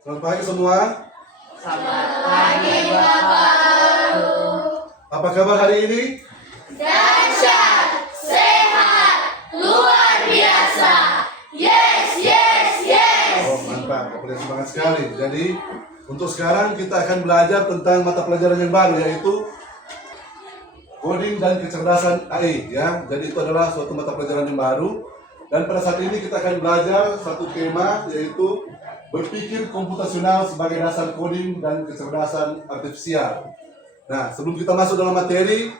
Selamat pagi semua. Selamat pagi Bapak. Apa kabar hari ini? Dahsyat, sehat, luar biasa. Yes, yes, yes. Oh mantap, boleh semangat sekali. Jadi untuk sekarang kita akan belajar tentang mata pelajaran yang baru, yaitu coding dan kecerdasan AI ya. Jadi itu adalah suatu mata pelajaran yang baru. Dan pada saat ini kita akan belajar satu tema, yaitu berpikir komputasional sebagai dasar coding dan kecerdasan artifisial. Nah, sebelum kita masuk dalam materi,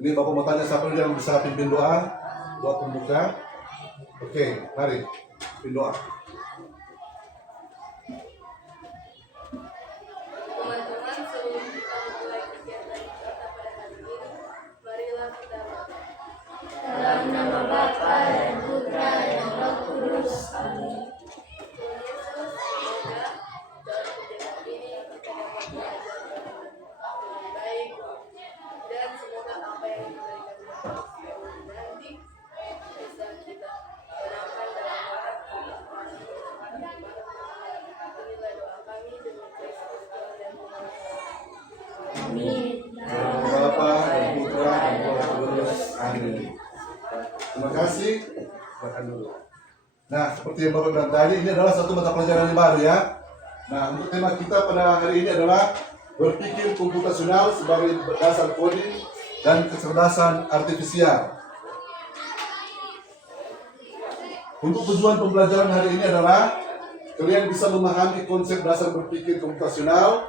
ini Bapak mau tanya siapa yang bisa pimpin doa pembuka. Oke, mari pimpin doa. Teman-teman, sebelum kita memulai kegiatan kita pada hari ini, marilah kita berdoa. Dalam nama Bapa dan Putra dan Roh Kudus. Amin. Tuhan Yesus, semoga dalam kegiatan ini kita dapat belajar dengan baik, dan semoga apa yang diberikan Bapak nanti bisa kita terapkan dalam waktu inilah doa kami demi Kristus Tuhan dan Tuhan. Amin. Nama Bapa dan Putra dan Roh Kudus. Amin. Terima kasih. Silakan dulu. Nah, seperti yang Bapak bilang tadi, ini adalah satu mata pelajaran yang baru ya. Nah, untuk tema kita pada hari ini adalah berpikir komputasional sebagai dasar coding dan kecerdasan artifisial. Untuk tujuan pembelajaran hari ini adalah kalian bisa memahami konsep dasar berpikir komputasional,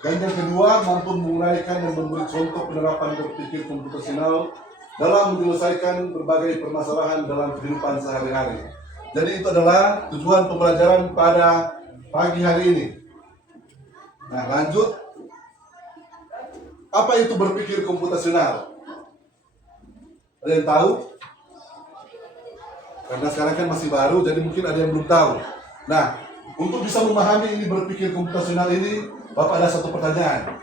dan yang kedua mampu menguraikan dan memberi contoh penerapan berpikir komputasional dalam menyelesaikan berbagai permasalahan dalam kehidupan sehari-hari. Jadi itu adalah tujuan pembelajaran pada pagi hari ini. Nah, lanjut. Apa itu berpikir komputasional? Ada yang tahu? Karena sekarang kan masih baru, jadi mungkin ada yang belum tahu. Nah, untuk bisa memahami ini berpikir komputasional ini, Bapak ada satu pertanyaan.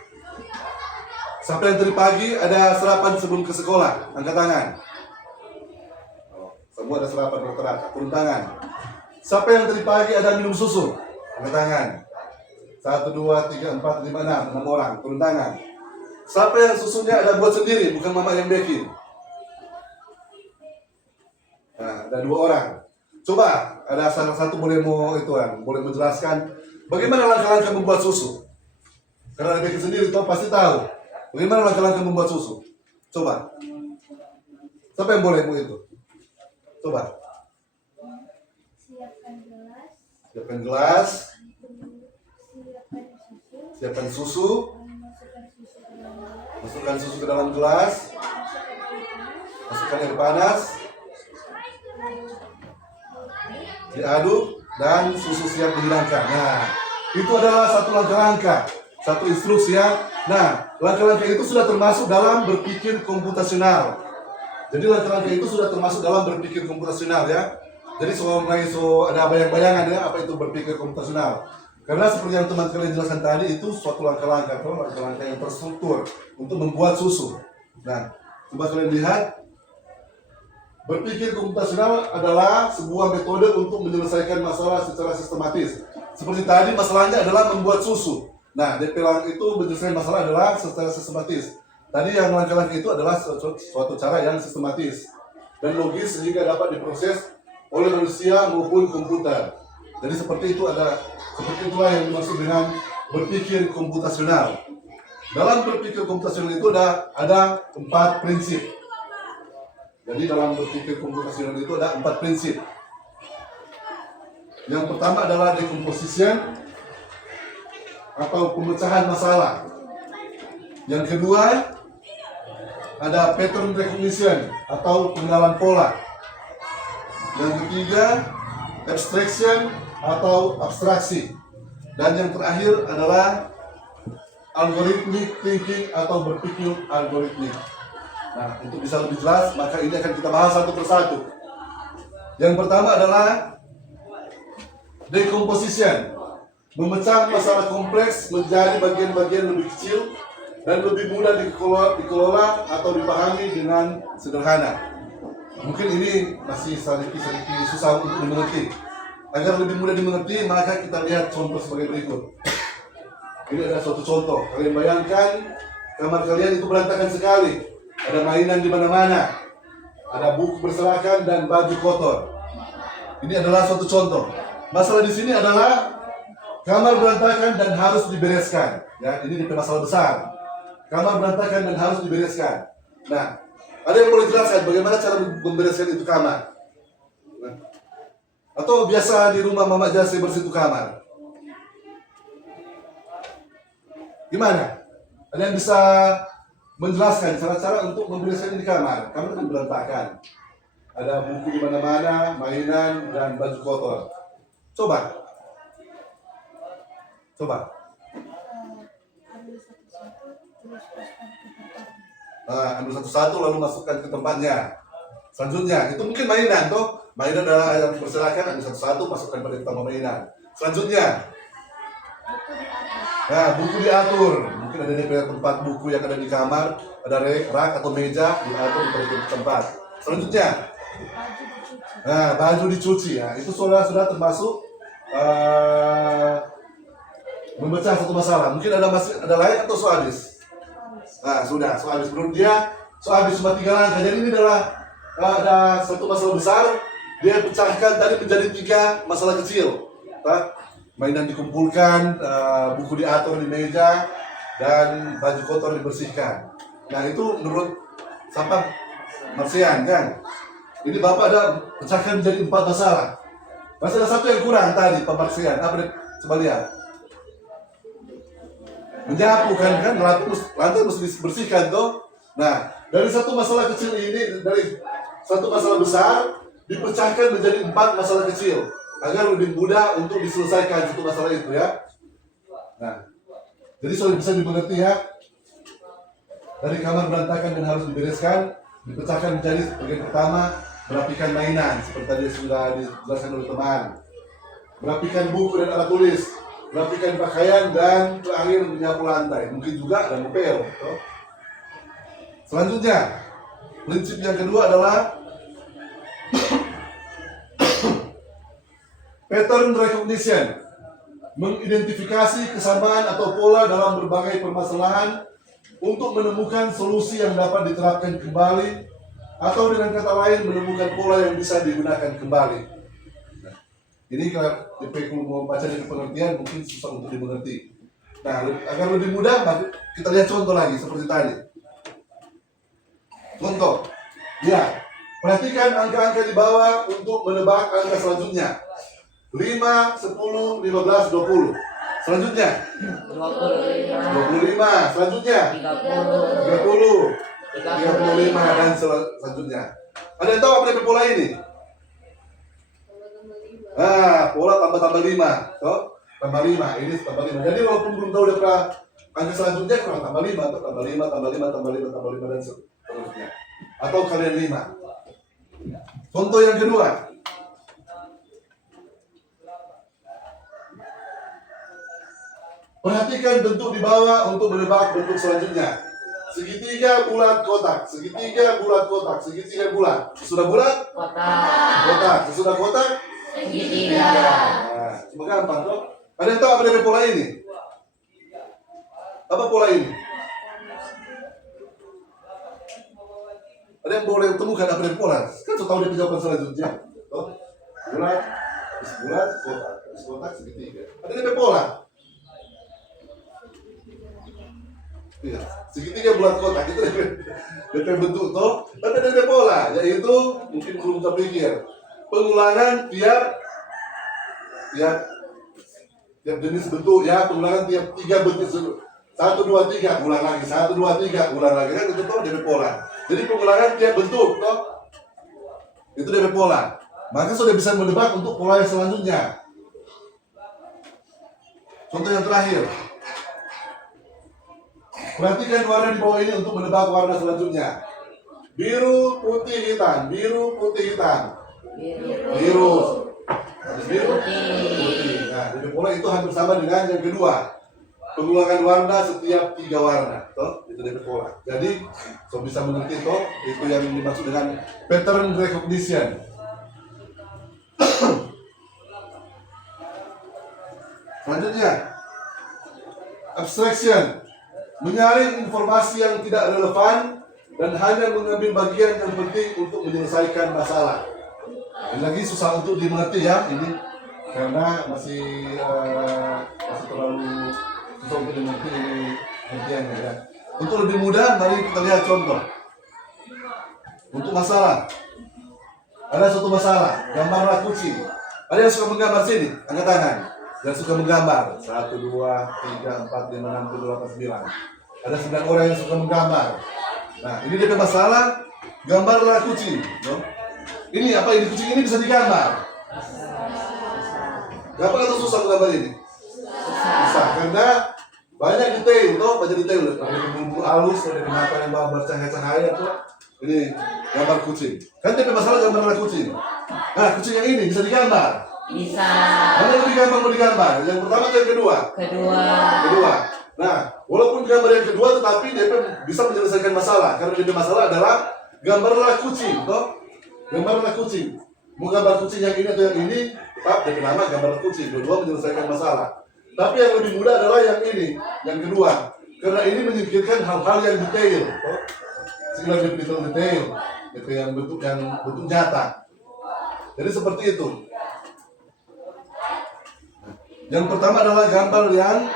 Sampai yang tadi pagi ada sarapan sebelum ke sekolah, angkat tangan. Oh, semua ada sarapan bergerak, turun tangan. Siapa yang tadi pagi ada minum susu? Angkat tangan. 1, 2, 3, 4, 5, 6 orang, turun tangan. Siapa yang susunya ada buat sendiri, bukan mama yang bikin? Nah, ada 2 orang. Coba, ada salah satu boleh menjelaskan bagaimana langkah-langkah membuat susu? Karena ada bikin sendiri, toh pasti tahu. Bagaimana langkah-langkah membuat susu? Coba. Siapa yang boleh mau itu? Coba. Siapkan gelas. Siapkan susu. Masukkan susu ke dalam gelas. Masukkan air panas. Diaduk dan susu siap dihilangkan. Nah, itu adalah satu langkah-langkah, satu instruksi ya. Nah, langkah-langkah itu sudah termasuk dalam berpikir komputasional. Jadi langkah-langkah itu sudah termasuk dalam berpikir komputasional ya. Jadi ada bayang-bayangan ya apa itu berpikir komputasional. Karena seperti yang teman kalian jelaskan tadi, itu suatu langkah-langkah yang terstruktur untuk membuat susu. Nah, coba kalian lihat. Berpikir komputasional adalah sebuah metode untuk menyelesaikan masalah secara sistematis. Seperti tadi masalahnya adalah membuat susu. Nah, DP itu menyelesaikan masalah adalah secara sistematis. Tadi yang langkah-langkah itu adalah suatu cara yang sistematis dan logis sehingga dapat diproses oleh manusia maupun komputer. Jadi seperti itulah yang dimaksud dengan berpikir komputasional. Dalam berpikir komputasional itu ada 4 prinsip. Jadi dalam berpikir komputasional itu ada 4 prinsip. Yang pertama adalah decomposition atau pemecahan masalah. Yang kedua ada pattern recognition atau pengenalan pola. Yang ketiga abstraction atau abstraksi. Dan yang terakhir adalah algorithmic thinking atau berpikir algoritmik. Nah, untuk bisa lebih jelas, maka ini akan kita bahas satu persatu. Yang pertama adalah decomposition, memecah masalah kompleks menjadi bagian-bagian lebih kecil dan lebih mudah dikelola atau dipahami dengan sederhana. Mungkin ini masih sedikit susah untuk dimengerti. Agar lebih mudah dimengerti, maka kita lihat contoh sebagai berikut. Ini adalah suatu contoh. Kalian bayangkan kamar kalian itu berantakan sekali. Ada mainan di mana-mana. Ada buku berserakan dan baju kotor. Ini adalah suatu contoh. Masalah di sini adalah kamar berantakan dan harus dibereskan. Ya, ini masalah besar. Kamar berantakan dan harus dibereskan. Nah, ada yang boleh jelaskan bagaimana cara membereskan itu kamar? Nah, atau biasa di rumah Mama Jase bersih itu kamar? Gimana? Ada yang bisa menjelaskan cara-cara untuk membereskan di kamar? Kamar kan berantakan. Ada buku di mana-mana, mainan dan baju kotor. Coba. Ambil satu-satu lalu masukkan ke tempatnya. Selanjutnya, itu mungkin mainan toh. Mainan adalah yang berserakan, ambil satu-satu masukkan pada tempat mainan. Selanjutnya, nah, buku diatur. Mungkin ada di tempat buku yang ada di kamar, ada rak atau meja diatur pada tempat. Selanjutnya, nah, baju dicuci. Ya, itu sudah termasuk memecah satu masalah. Mungkin ada lain atau habis. Nah, sudah habis. Menurut dia habis cuma 3 langkah. Jadi ini adalah ada satu masalah besar. Dia pecahkan tadi menjadi 3 masalah kecil. Mainan dikumpulkan, buku diatur di meja, dan baju kotor dibersihkan. Nah, itu menurut Sampang Marsian kan. Ini Bapak ada pecahkan menjadi 4 masalah. Masih ada satu yang kurang tadi Pak Marsian. Apa coba lihat? Menyapu kan lantai mesti dibersihkan toh. Nah, dari satu masalah kecil ini, dari satu masalah besar dipecahkan menjadi 4 masalah kecil agar lebih mudah untuk diselesaikan satu masalah itu ya. Nah, jadi sudah bisa dimengerti ya. Dari kamar berantakan dan harus dibereskan, dipecahkan menjadi bagian pertama, merapikan mainan seperti tadi sudah dijelaskan oleh teman. Merapikan buku dan alat tulis, merapikan pakaian, dan terakhir menyapu lantai. Mungkin juga ada ngepel. Selanjutnya, prinsip yang kedua adalah pattern recognition, mengidentifikasi kesamaan atau pola dalam berbagai permasalahan untuk menemukan solusi yang dapat diterapkan kembali, atau dengan kata lain menemukan pola yang bisa digunakan kembali. Nah, ini kalau mau baca dari pengertian mungkin susah untuk dimengerti. Nah, agar lebih mudah, kita lihat contoh lagi seperti tadi. Contoh, ya, perhatikan angka-angka di bawah untuk menebak angka selanjutnya. 5, 10, 15, 20. Selanjutnya 25. Selanjutnya 30, 35, dan selanjutnya. Ada yang tahu apa dari pola ini? Nah, pola tambah 5. Toh? Tambah 5. Ini tambah 5. Jadi walaupun belum tahu berapa angka selanjutnya, kurang tambah 5, atau tambah 5, tambah 5, tambah 5, tambah 5, dan seterusnya. Atau kalian 5. Contoh yang kedua. Perhatikan bentuk di bawah untuk menebak bentuk selanjutnya. Segitiga bulat kotak, segitiga bulat kotak, segitiga bulat. Sesudah bulat? Kotak. Sesudah kotak? Segitiga. Nah, cuma gampang toh. Ada yang tahu apa dari pola ini? Apa pola ini? Ada yang boleh temukan apa dari pola? Kan sudah tahu dia jawaban selanjutnya. Toh? Bulat, kotak, segitiga. Ada dari pola? Iya, segitiga bulat kotak itu DP bentuk toh, tapi ada pola, yaitu mungkin belum terpikir pengulangan tiap jenis bentuk ya, pengulangan tiap 3 bentuk 1, 2, 3 ulang lagi, 1, 2, 3 ulang lagi kan itu toh DP pola. Jadi pengulangan tiap bentuk toh itu DP pola. Maka sudah bisa menebak untuk pola yang selanjutnya. Contoh yang terakhir. Perhatikan warna di bawah ini untuk menebak warna selanjutnya. Biru, putih, hitam. Biru, putih, hitam. Biru, putih. Nah, jadi pola itu hampir sama dengan yang kedua. Pengulangan warna setiap 3 warna. Toh, itu dari pola. Jadi, so bisa mengerti toh, itu yang dimaksud dengan pattern recognition. Selanjutnya, abstraction, menyaring informasi yang tidak relevan dan hanya mengambil bagian yang penting untuk menyelesaikan masalah. Ini lagi susah untuk dimengerti ya ini, karena masih terlalu susah untuk dimengerti ini pengertiannya ya. Untuk lebih mudah, mari kita lihat contoh. Untuk masalah, ada suatu masalah, gambarlah kucing. Ada yang suka menggambar sini, angkat tangan. Yang suka menggambar, 1, 2, 3, 4, 5, 6, 7, 8, 9. Ada 9 orang yang suka menggambar. Nah, ini dia masalah, gambarlah kucing. No? Ini apa ini? Kucing ini bisa digambar. Gampang atau susah menggambar ini? Susah, karena banyak detail, toh banyak detail. Ada bumbu halus, ada mata yang bercahaya-cahaya, tuh. Ini gambar kucing. Kan dia masalah gambarlah kucing. Nah, kucing yang ini bisa digambar. Bisa. Mana yang digambar mau digambar? Yang pertama atau yang kedua? Kedua. Nah, walaupun gambar yang kedua, tetapi dia bisa menyelesaikan masalah. Karena dia masalah adalah gambarlah kucing, toh. Gambarlah kucing. Mau gambar kucing yang ini atau yang ini, tetap dia nama gambar kucing. Dua-dua menyelesaikan masalah. Tapi yang lebih mudah adalah yang ini, yang kedua. Karena ini menyingkirkan hal-hal yang detail, toh. Sehingga detail, itu yang bentuk nyata. Jadi seperti itu. Yang pertama adalah gambar yang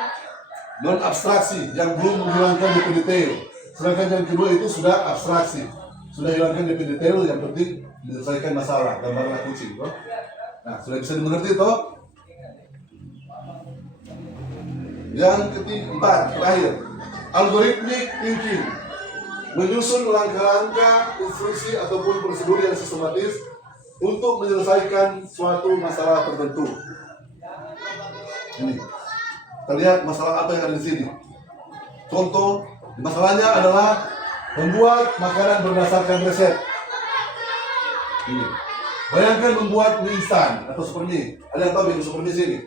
non abstraksi, yang belum menghilangkan detail. Sedangkan yang kedua itu sudah abstraksi, sudah hilangkan detail, yang penting menyelesaikan masalah. Gambarlah kucing, toh. Nah, sudah bisa dimengerti, toh. Yang keempat, terakhir, algorithmic thinking, menyusun langkah-langkah, instruksi ataupun prosedur yang sistematis untuk menyelesaikan suatu masalah tertentu. Ini, kita lihat masalah apa yang ada di sini. Contoh, masalahnya adalah membuat makanan berdasarkan resep. Ini, bayangkan membuat mie instan atau super mie. Ada yang tahu bikin super mie sini?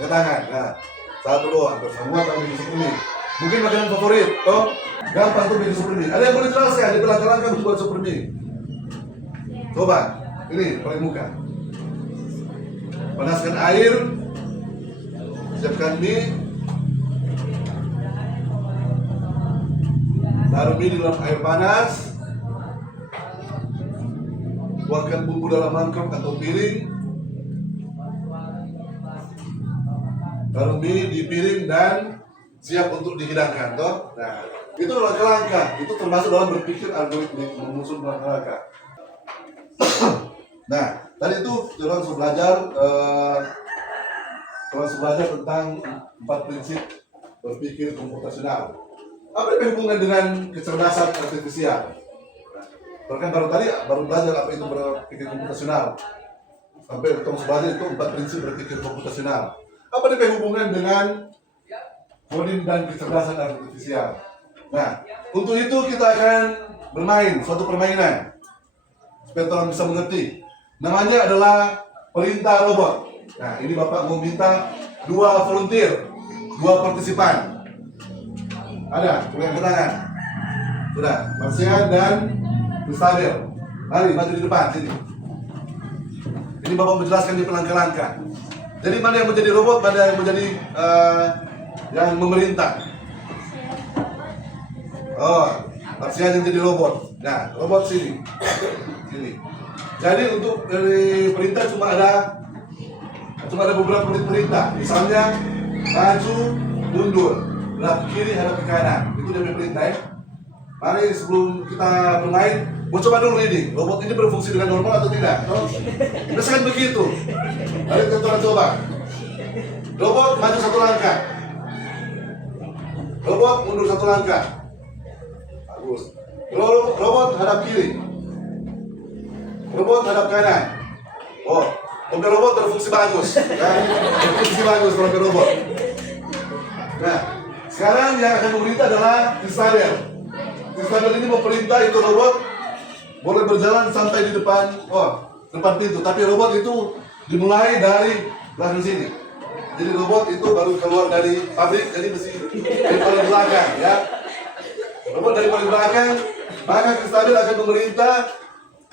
Pakai tangan. Nah, 1, 2, atau semua tahu bikin super mie. Mungkin makanan favorit, toh gampang tuh bikin super mie. Ada yang boleh jelaskan di langkah-langkah membuat super mie? Coba, ini paling muka. Panaskan air, siapkan mie, taruh mie di dalam air panas, tuangkan bumbu dalam mangkok atau piring, taruh mie di piring dan siap untuk dihidangkan, toh. Nah, itu langkah-langkah, itu termasuk dalam berpikir algoritmik, menyusun langkah-langkah. Nah, tadi itu orang sudah belajar tentang 4 prinsip berpikir komputasional. Apa yang berhubungan dengan kecerdasan artifisial? Bahkan baru belajar apa itu berpikir komputasional. Sampai ketemu belajar itu 4 prinsip berpikir komputasional. Apa yang berhubungan dengan coding dan kecerdasan artifisial? Nah, untuk itu kita akan bermain suatu permainan supaya orang bisa mengerti. Namanya adalah perintah robot. Nah, ini Bapak mau minta 2 volunteer, 2 partisipan. Ada, pegang tangan. Sudah, Marsian dan Kristabel. Mari maju di depan sini. Ini Bapak menjelaskan di langkah-langkah. Jadi mana yang menjadi robot, mana yang menjadi yang memerintah. Oh, Marsian yang jadi robot. Nah, robot sini. Sini. Jadi untuk dari perintah cuma ada beberapa perintah. Misalnya maju, mundur, hadap ke kiri, hadap ke kanan. Itu dari perintah ya. Mari sebelum kita bermain, mau coba dulu ini. Robot ini berfungsi dengan normal atau tidak? Biasanya begitu. Mari kita coba. Robot maju 1 langkah. Robot mundur 1 langkah. Bagus. Robot hadap kiri. Robot hadap kanan. Oh, mobil robot berfungsi bagus. Kan? Berfungsi bagus mobil robot. Nah, sekarang yang akan memerintah adalah Kristabel. Kristabel ini mau perintah itu robot boleh berjalan sampai di depan pintu. Tapi robot itu dimulai dari belakang sini. Jadi robot itu baru keluar dari pabrik, jadi mesti dari paling belakang ya. Robot dari paling belakang, maka Kristabel akan memerintah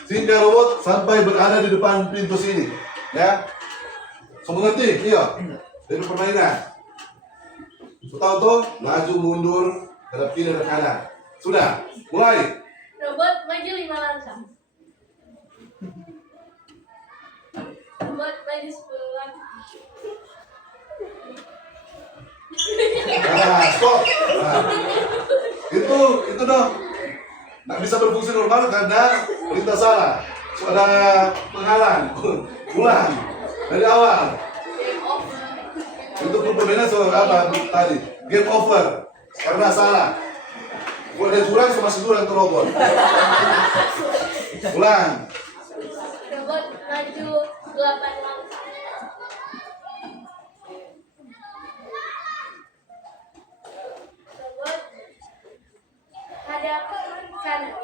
sehingga robot sampai berada di depan pintu sini, ya. Kamu mengerti? Iya. Dari permainan. Tahu tuh? Maju, mundur, hadap kiri, hadap kanan. Sudah, mulai. Robot maju 5 langkah. Robot maju 10 langkah. Nah, stop. Nah, itu dong. Nggak bisa berfungsi normal karena perintah salah. So, ada penghalang. Ulang dari awal. Game over. Itu perbedaannya soal apa tadi? Game over karena salah. Kalau ada curang sama curang tuh robot. Ulang. Robot maju 8 langkah. Robot hadap kanan.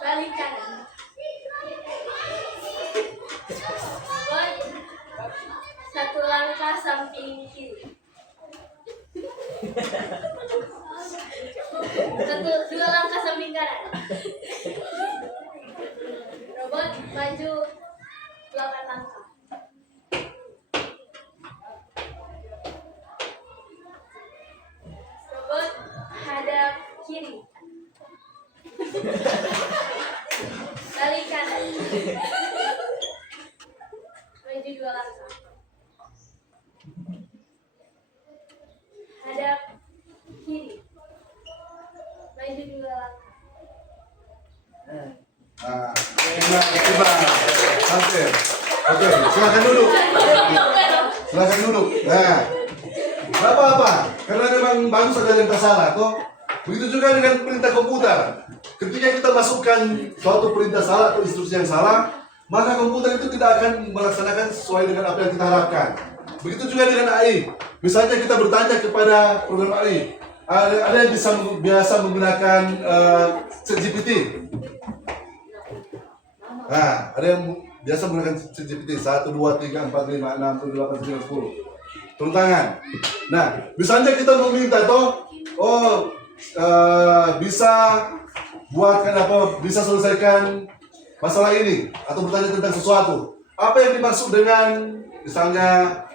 Balik kanan. Robot 1 langkah samping kiri. 2 langkah samping kanan. Robot maju 8 langkah. Robot hadap kiri. Balik kanan. Maju 2 langkah. Hadap kiri. Maju 2 langkah. Nah, coba. Oke. Oke, silakan duduk. Silakan duduk. Nah, nggak apa-apa, karena memang bagus ada yang tersalah, toh. Begitu juga dengan perintah komputer. Ketika kita masukkan suatu perintah salah atau instruksi yang salah, maka komputer itu tidak akan melaksanakan sesuai dengan apa yang kita harapkan. Begitu juga dengan AI. Misalnya kita bertanya kepada program AI, ada yang biasa menggunakan ChatGPT. Nah, ada yang biasa menggunakan ChatGPT 1, 2, 3, 4, 5, 6, 7, 8, 9, 10. Turun tangan. Nah, misalnya kita meminta toh, bisa buatkan apa, bisa selesaikan masalah ini atau bertanya tentang sesuatu. Apa yang dimaksud dengan misalnya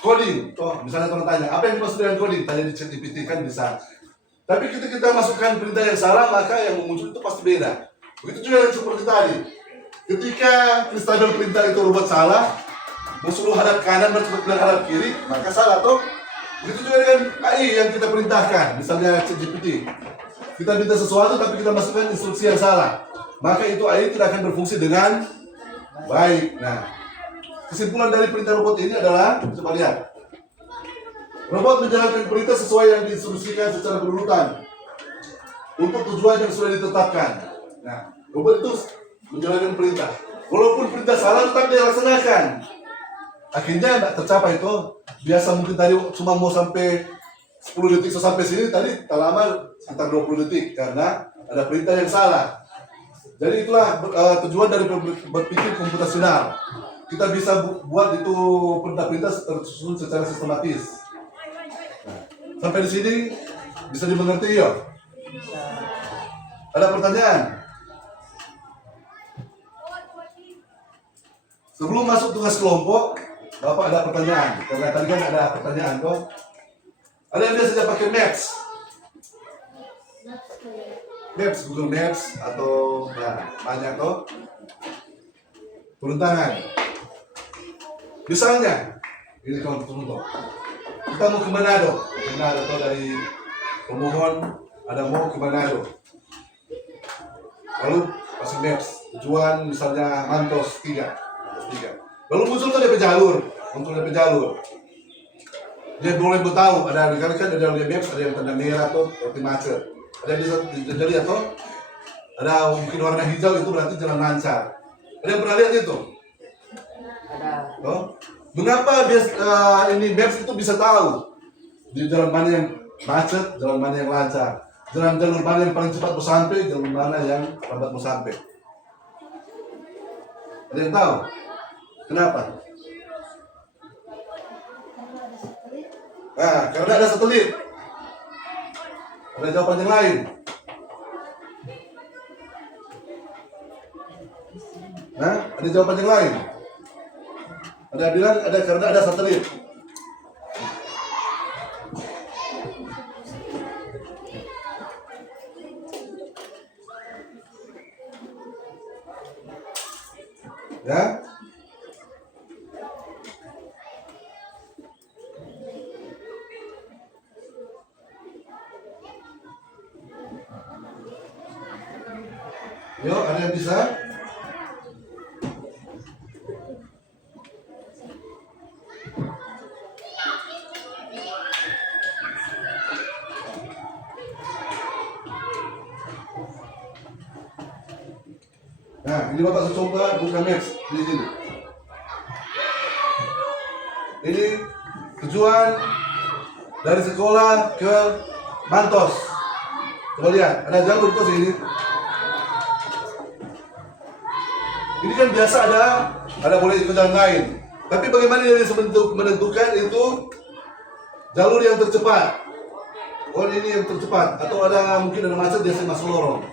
coding? Toh, misalnya teman tanya, apa yang dimaksud dengan coding? Tanya di ChatGPT kan bisa. Tapi ketika kita masukkan perintah yang salah, maka yang muncul itu pasti beda. Begitu juga yang seperti tadi. Ketika kristabel perintah itu robot salah, mau suruh hadap kanan dan bilang hadap kiri, maka salah toh. Begitu juga dengan AI yang kita perintahkan, misalnya ChatGPT. Kita minta sesuatu tapi kita masukkan instruksi yang salah, maka itu AI tidak akan berfungsi dengan baik. Nah, kesimpulan dari perintah robot ini adalah, coba lihat. Robot menjalankan perintah sesuai yang diinstruksikan secara berurutan untuk tujuan yang sudah ditetapkan. Nah, robot itu menjalankan perintah. Walaupun perintah salah tetap dia laksanakan. Akhirnya tidak tercapai itu. Biasa mungkin tadi cuma mau sampai 10 detik sampai sini, tadi tak lama sekitar 20 detik karena ada perintah yang salah. Jadi itulah tujuan dari berpikir komputasional. Kita bisa buat itu perintah-perintah tersusun secara sistematis. Nah, sampai di sini bisa dimengerti ya? Ada pertanyaan? Sebelum masuk tugas kelompok, Bapak ada pertanyaan. Karena tadi kan ada pertanyaan kok. Ada yang biasanya pakai Maps? Maps, Google Maps atau ya, banyak kok. Turun tangan. Misalnya, ini kalau contoh. Kita mau ke Manado. Manado tuh dari pemohon ada mau ke Manado. Lalu pasang Maps, tujuan misalnya Mantos 3. Lalu muncul tuh DP jalur, Dia boleh tahu ada kan ada yang Maps, ada yang tanda merah tuh berarti macet. Ada yang bisa jadi atau ada mungkin warna hijau itu berarti jalan lancar. Ada yang pernah lihat itu? Ada. Oh, mengapa ini Maps itu bisa tahu di jalan mana yang macet, jalan mana yang lancar, jalur mana yang paling cepat mau sampai, jalur mana yang lambat mau sampai? Ada yang tahu? Kenapa? Nah, karena ada satelit. Ada jawaban yang lain. Nah, ada jawaban yang lain. Ada Ada bilang ada karena ada satelit. Ya. Yuk, ada yang bisa? Nah, ini Bapak coba buka Maps di sini. Ini tujuan dari sekolah ke Mantos. Coba lihat, ada jalur ke sini. Ini kan biasa ada boleh ikut jalan lain. Tapi bagaimana dia bisa menentukan itu jalur yang tercepat? Oh, ini yang tercepat atau ada mungkin ada macet dia masuk lorong.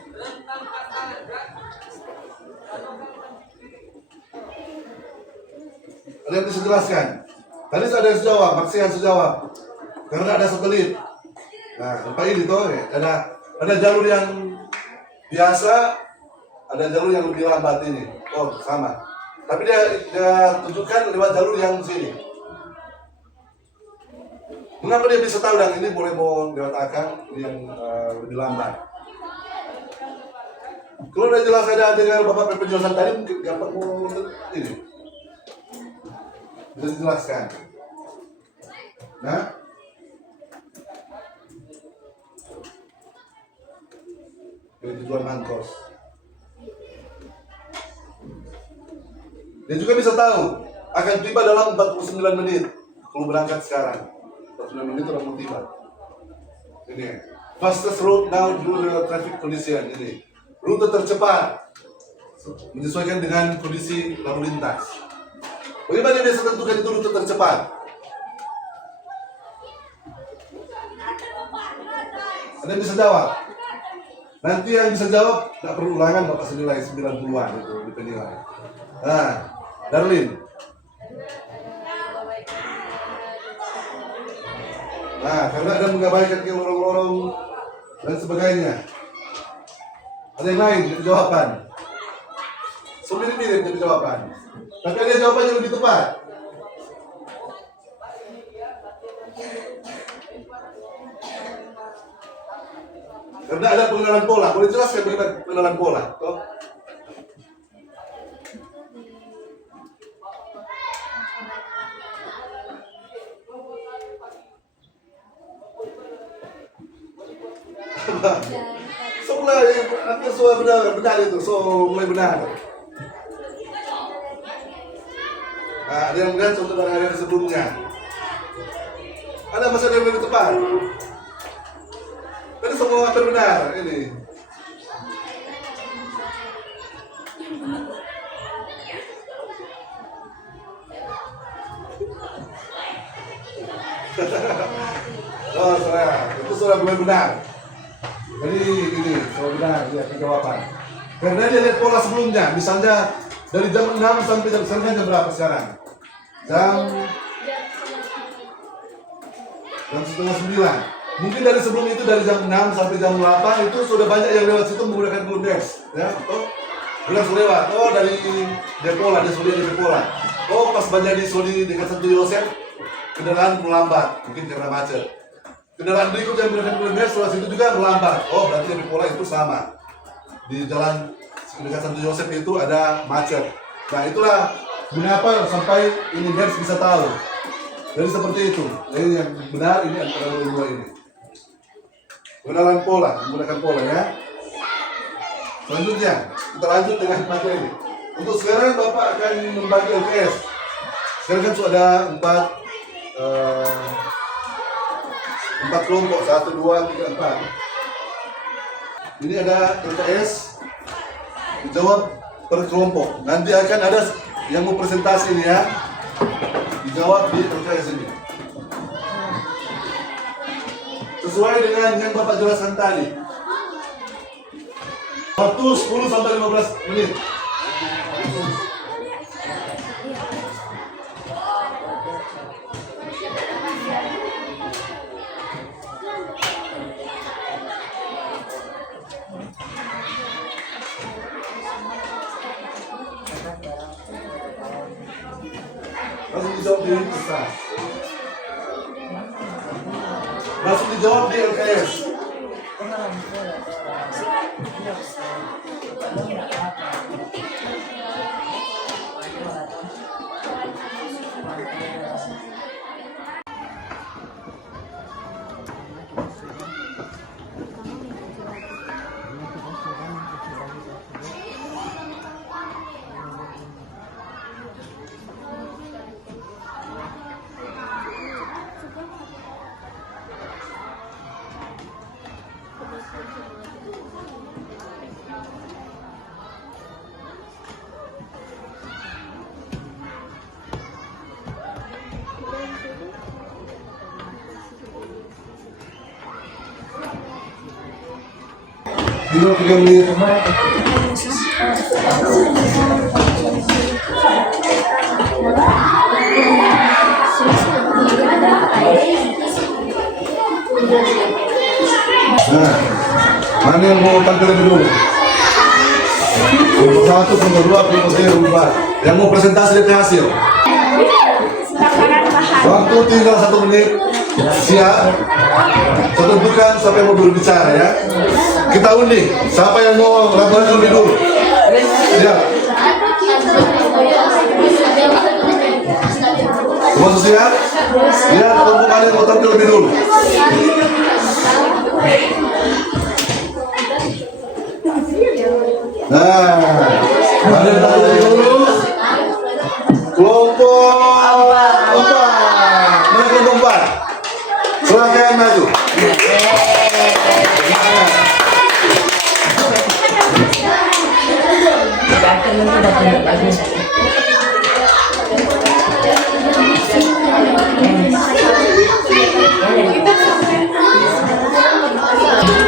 Ada yang bisa jelaskan? Tadi ada yang sejawab, Maksian sejawab. Karena ada satelit. Nah, tempat ini tuh ya, ada jalur yang biasa, ada jalur yang lebih lambat ini. Oh, sama. Tapi dia tunjukkan lewat jalur yang sini. Mengapa dia bisa tahu dan ini boleh mau lewat akang ini yang lebih lambat? Kalau udah jelas ada dengan Bapak penjelasan tadi mungkin gampang mau ini. Bisa dijelaskan. Nah, ini tujuan Mantos. Dia juga bisa tahu akan tiba dalam 49 menit kalau berangkat sekarang. 49 menit sudah mau tiba. Ini fastest route now due to traffic condition ini. Rute tercepat menyesuaikan dengan kondisi lalu lintas. Bagaimana dia bisa tentukan itu rute tercepat? Ada yang bisa jawab? Nanti yang bisa jawab tidak perlu ulangan Bapak senilai 90-an itu di penilai. Nah, Darlin. Nah, karena ada mengabaikan ke lorong-lorong dan sebagainya. Ada yang lain jadi jawaban. Mirip-mirip jadi jawaban. Tapi ada jawabannya lebih tepat. Karena ada pengenalan pola. Boleh jelaskan bagaimana pengenalan pola? Toh? So mulai nanti benar itu, mulai benar. Nah, ada yang benar contoh dari hari sebelumnya. Ada masa yang lebih tepat. Tadi semua hampir benar ini. Oh, itu sudah mulai benar. Jadi ini, kalau benar lihat jawaban. Karena dia lihat pola sebelumnya, misalnya dari jam 6 sampai jam berapa sekarang? Jam setengah 9. Mungkin dari sebelum itu dari jam 6 sampai jam 8 itu sudah banyak yang lewat situ menggunakan Google Maps, ya. Oh, langsung lewat. Oh, dari Depola, dia sudah di Depola. Oh, pas banyak di Soli dekat Santo Yosef, kendaraan melambat, mungkin karena macet. Kendaraan berikut yang menggunakan Google Maps lewat situ juga melambat. Oh, berarti Depola itu sama. Di jalan dekat Santo Yosef itu ada macet. Nah, itulah mengapa sampai ini Maps bisa tahu. Jadi seperti itu. Jadi yang benar ini antara dua ini. Pengenalan pola, menggunakan pola ya. Selanjutnya, kita lanjut dengan materi. Untuk sekarang Bapak akan membagi LKS. Sekarang kan sudah ada 4 kelompok, 1, 2, 3, 4. Ini ada LKS, dijawab per kelompok. Nanti akan ada yang mau presentasi ini ya, dijawab di LKS ini. Sesuai dengan yang Bapak jelaskan tadi. Waktu 10 sampai 15 menit. Langsung dijawab di pesan. Langsung dijawab di LKS. Tidur 3 menit. Nah, mana yang mau tampil lebih dulu? Kelompok 1, kelompok 2, kelompok 3, kelompok 4. Yang mau presentasi lihat hasil. Waktu tinggal 1 menit. Siap. Saya tentukan siapa yang mau berbicara ya. Kita undi. Siapa yang mau laporan lebih dulu? Siap. Semua siap? Ya, kelompok mana yang mau tampil lebih dulu? Nah, ada yang tampil lebih dulu? Kelompok 4. Mana kelompok 4? Silakan maju.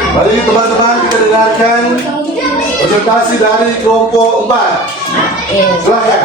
Mari teman-teman kita dengarkan presentasi dari kelompok 4. Silakan.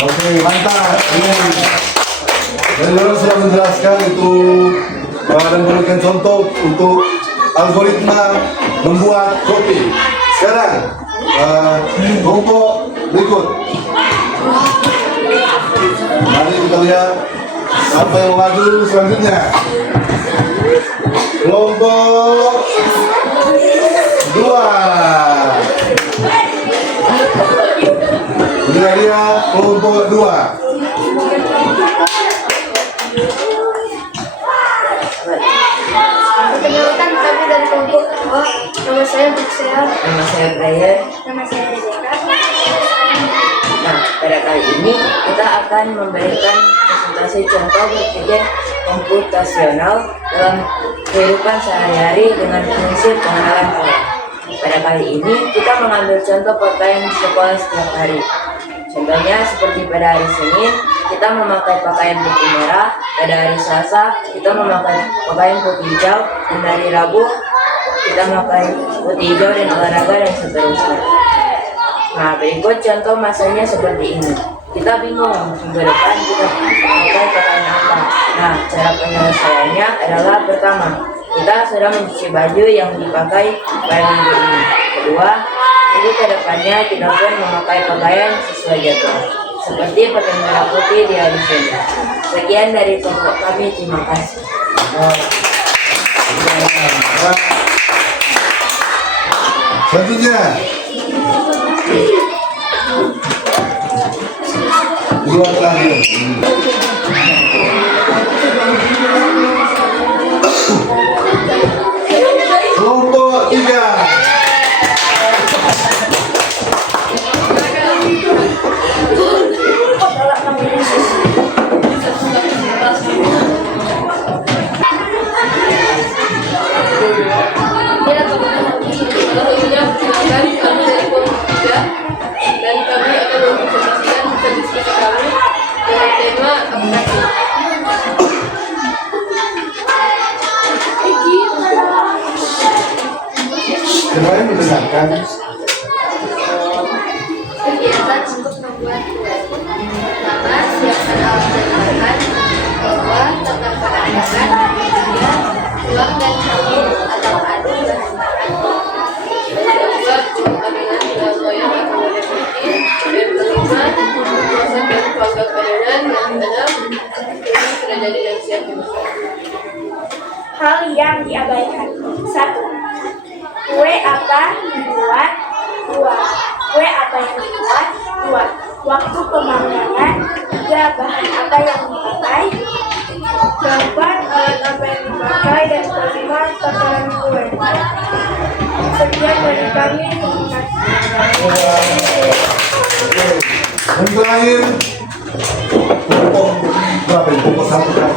Oke, mantap. Dan Lorong sudah menjelaskan itu dan memberikan contoh untuk algoritma membuat kopi. Sekarang kelompok berikut. Mari kita lihat apa yang maju selanjutnya. Kelompok 2. Inilah dia kelompok 2. Perkenalkan kami dari kelompok 2. Nama saya Buksea. Nama saya Brian. Nama saya Rebecca. Nah, pada kali ini kita akan memberikan presentasi contoh berpikir komputasional dalam kehidupan sehari-hari dengan prinsip pengenalan pola. Pada kali ini kita mengambil contoh pakaian sekolah setiap hari. Contohnya seperti pada hari Senin kita memakai pakaian putih merah, pada hari Selasa kita memakai pakaian putih hijau, dan hari Rabu kita memakai putih hijau dan olahraga dan seterusnya. Nah, berikut contoh masanya seperti ini. Kita bingung minggu depan kita pakai pakaian apa. Nah, cara penyelesaiannya adalah pertama, kita sudah mencuci baju yang dipakai pada minggu ini. Kedua, minggu kedepannya kita pun memakai pakaian sesuai jadwal, seperti pakai merah putih di hari Senin. Sekian dari kelompok kami, terima kasih. Selanjutnya Dua terakhir. Kelompok 3. Selanjutnya silakan kami dari kelompok 3 dan kami akan mempresentasikan diskusi kami dengan tema aplikasi. Yang lain mendengarkan. Kegiatan untuk membuat kue. Pertama, siapkan alat dan bahan. Kedua, tata perancangan. Ketiga, tuang dan campur atau aduk bahan-bahan. Kedua, cukup adonan dengan loyang atau wadah putih. Dan kelima, proses dan panggang adonan. Dan keenam, ini sudah jadi dan siap dimakan. Hal yang diabaikan. 1. Kue apa dibuat? 2. Kue apa yang dibuat? 2. Waktu pemanggangan. 3. Bahan apa yang dipakai? 4. Alat apa yang dipakai? Dan 5. takaran kue. Sekian dari kami. Terima kasih. Yang terakhir, kelompok berapa ini? Kelompok 1 kan?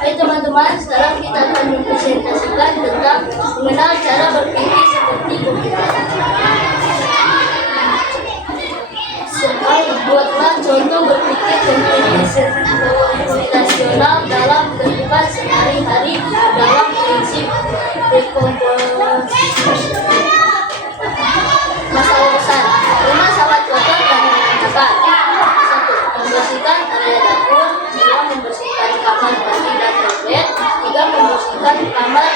Hai teman-teman, sekarang kita akan mempresentasikan tentang mengenal cara berpikir seperti komputer. Buatlah contoh berpikir komputasional dalam kehidupan sehari-hari dalam prinsip dekomposisi. Masalah besar, rumah sangat kotor dan berantakan. 1. Membersihkan area dapur. 2. Membersihkan kamar mandi dan toilet. 3. Membersihkan kamar.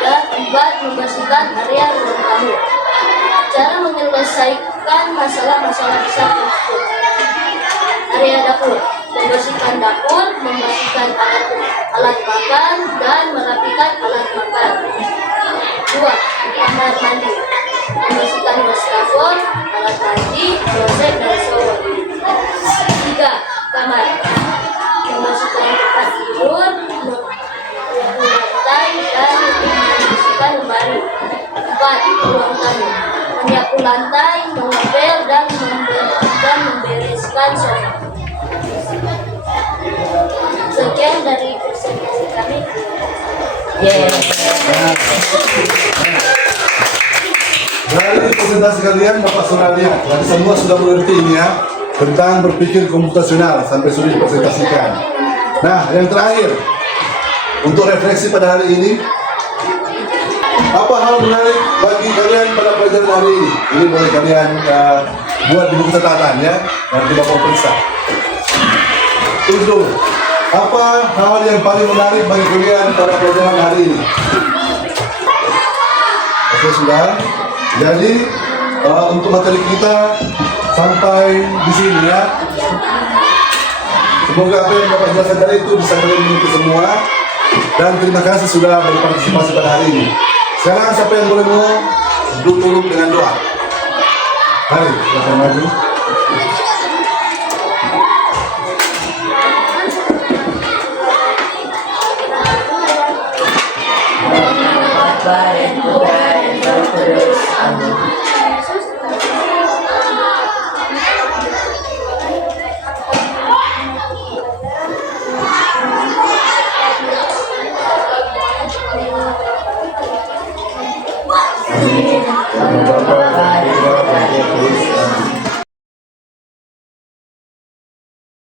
Dan 4. Membersihkan area ruang tamu. Cara menyelesaikan masalah-masalah besar tersebut. Area dapur, membersihkan dapur, membersihkan alat makan, dan merapikan alat makan. 2. Kamar mandi, membersihkan wastafel, alat mandi, kloset, dan shower. 3. Kamar, membersihkan tempat tidur, menyapu lantai, dan membersihkan lemari. 4. Ruang tamu, menyapu lantai, mengepel, dan membereskan sofa. Sekian dari presentasi kami. Dari presentasi kalian, Bapak sudah lihat, dan semua sudah mengerti ini ya, tentang berpikir komputasional sampai sudah dipresentasikan. Nah, yang terakhir, untuk refleksi pada hari ini, apa hal menarik bagi kalian pada pelajaran hari ini? Ini boleh kalian buat di buku catatan ya, nanti Bapak periksa. Terus dulu, apa hal yang paling menarik bagi kalian pada pelajaran hari ini? Oke, sudah. Jadi untuk materi kita sampai di sini ya. Semoga apa yang Bapak jelaskan tadi itu bisa kalian mengerti semua. Dan terima kasih sudah berpartisipasi pada hari ini. Sekarang siapa yang boleh mau duduk dengan doa? Mari, silakan maju. Amin.